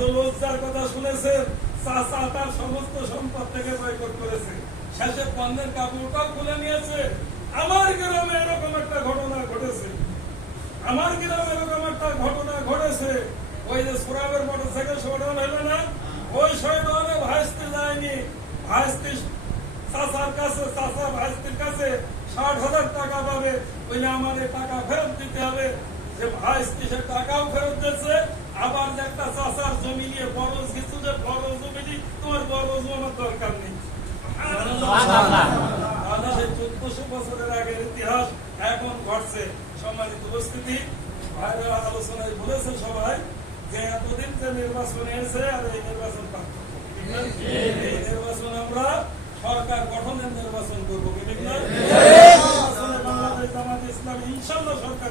লজ্জার কথা শুনেছেন চাচা তার সমস্ত সম্পদ থেকে বয়কট করেছে। শেষে পণ্যের কাপড়টাও খুলে নিয়েছে। আমার গ্রামে এরকম একটা ঘটনা ঘটেছে। আমার গ্রামে এরকম একটা ঘটনা ঘটেছে। ওই যে সুরাবের মোটর সাইকেল শোডাউন হলো না? ওই শোডাউনে ভাইস্তে যায়নি। ভাইস্তি চাচার কাছে, চাচা ভাইস্তির কাছে ষাট হাজার টাকা পাবে। ওইলে আমার টাকা ফেরত দিতে হবে। যে ভাইস্তি সে টাকাও ফেরত দিচ্ছে আবার যে একটা চাচার জমি নিয়ে বরজ কিছু যে বড় জমি তোমার বরজ আমার দরকার নেই। চোদ্দশো বছরের আগের ইতিহাস এখন ঘটছে। সম্মানিত উপস্থিতি ভাইরা আলোচনায় বলেছে সবাই যে এতদিন যে নির্বাচন এসে আর এই নির্বাচন পার্থক্য এই নির্বাচন আমরা সরকার গঠনের নির্বাচন করব কি ঠিক না? বাংলাদেশ জামাত ইসলাম ইনশাল্লাহ সরকার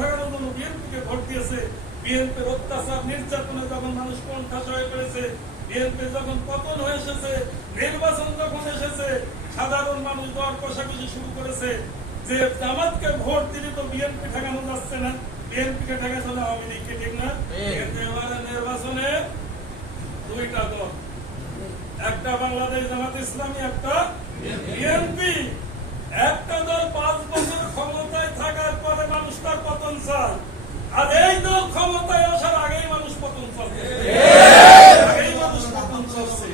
আওয়ামী জন্য বিএনপিকে ভোট দিয়েছে। বিএনপির অত্যাচার নির্যাতনে যখন মানুষ কণ্ঠাস হয়ে পড়েছে বিএনপি যখন পতন হয়ে এসেছে নির্বাচন যখন এসেছে সাধারণ মানুষ দর কষাকষি শুরু করেছে। যে জামাতকে ভোট দিলে তো বিএনপি ঠেকানো যাচ্ছে না। বিএনপি কে ঠেকাতে আওয়ামী লীগকে ঠিক না? নির্বাচনে দুইটা দল একটা বাংলাদেশ জামাত ইসলামী একটা বিএনপি। একটা দল পাঁচ বছর ক্ষমতায় থাকার পরে মানুষ তার পতন চায় আর এই দল ক্ষমতায় আসার আগেই মানুষ পতন চলছে আগেই মানুষ পতন চলছে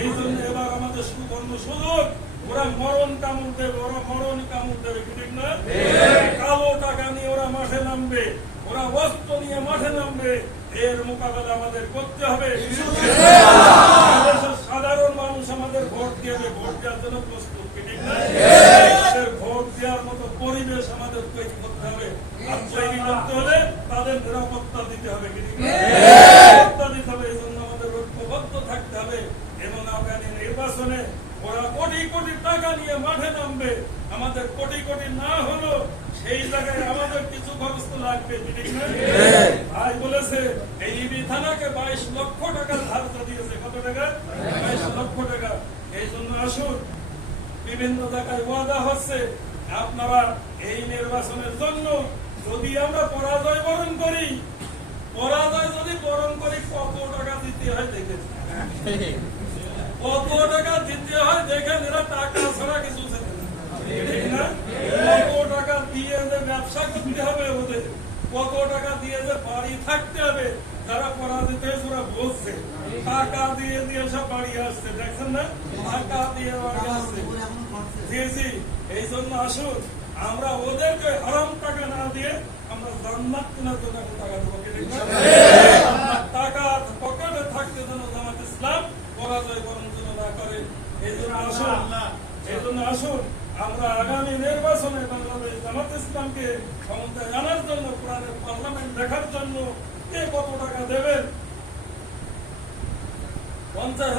এই জন্য এবার আমাদের সুবর্ণ সুযোগ ওরা মরণ কামড় দেবে ওরা মরণ কামড় দেবে কি ঠিক না কালো টাকা নিয়ে ওরা মাঠে নামবে ওরা অস্ত্র নিয়ে মাঠে নামবে এর মোকাবেলা আমাদের করতে হবে বাংলাদেশের সাধারণ মানুষ আমাদের ভোট দেবে ভোট দেওয়ার জন্য প্রস্তুত কি ঠিক না তাদের ভোট দেওয়ার মতো পরিবেশ আমাদের তৈরি করতে হবে আর তৈরি করতে হলে তাদের নিরাপত্তা দিতে হবে কি ঠিক না নিরাপত্তা দিতে হবে এই জন্য আমাদের ঐক্যবদ্ধ থাকতে হবে এবং আগামী নির্বাচনে ওরা কোটি কোটি টাকা নামবে আমাদের কোটি কোটি না হলো, সেই জায়গায় আমাদের কিছু খরচ তো লাগবে ভাই বলেছে, এই ইবি থানাকে বাইশ লক্ষ টাকার ধার্য দিয়েছে। কত টাকা? বাইশ লক্ষ টাকা। এই জন্য আসুন, বিভিন্ন জায়গায় ওয়াদা হচ্ছে, আপনারা এই নির্বাচনের জন্য যদি আমরা পরাজয় বরণ করি, পরাজয় যদি বরণ করি, কত টাকা দিতে হয় দেখেছি কত টাকা দিতে হয় দেখেন এরা টাকা ছাড়া কিছু চেনে না। ঠিক না? কত টাকা দিয়ে যে ব্যবসা করতে হবে ওদের কত টাকা দিয়ে যে বাড়ি থাকতে হবে যারা পরাজিত ওরা বলছে। টাকা দিয়ে দিয়ে সব বাড়ি আসছে, দেখছেন না? টাকা দিয়ে বাড়ি আসছে। জি জি এই জন্য আসুন, আমরা ওদেরকে হারাম টাকা না দিয়ে আমরা জান্নাত কেনার জন্য টাকা দেবো টাকা পকেটে থাকতে যেন জামাত ইসলাম পরাজয় বরণ যেন না করে এই জন্য আসুন এই জন্য আসুন, আমরা আগামী নির্বাচনে বাংলাদেশ জামাত ইসলামকে ক্ষমতায় জন্য কোরআনের পার্লামেন্ট দেখার জন্য কে কত টাকা দেবেন? পঞ্চাশ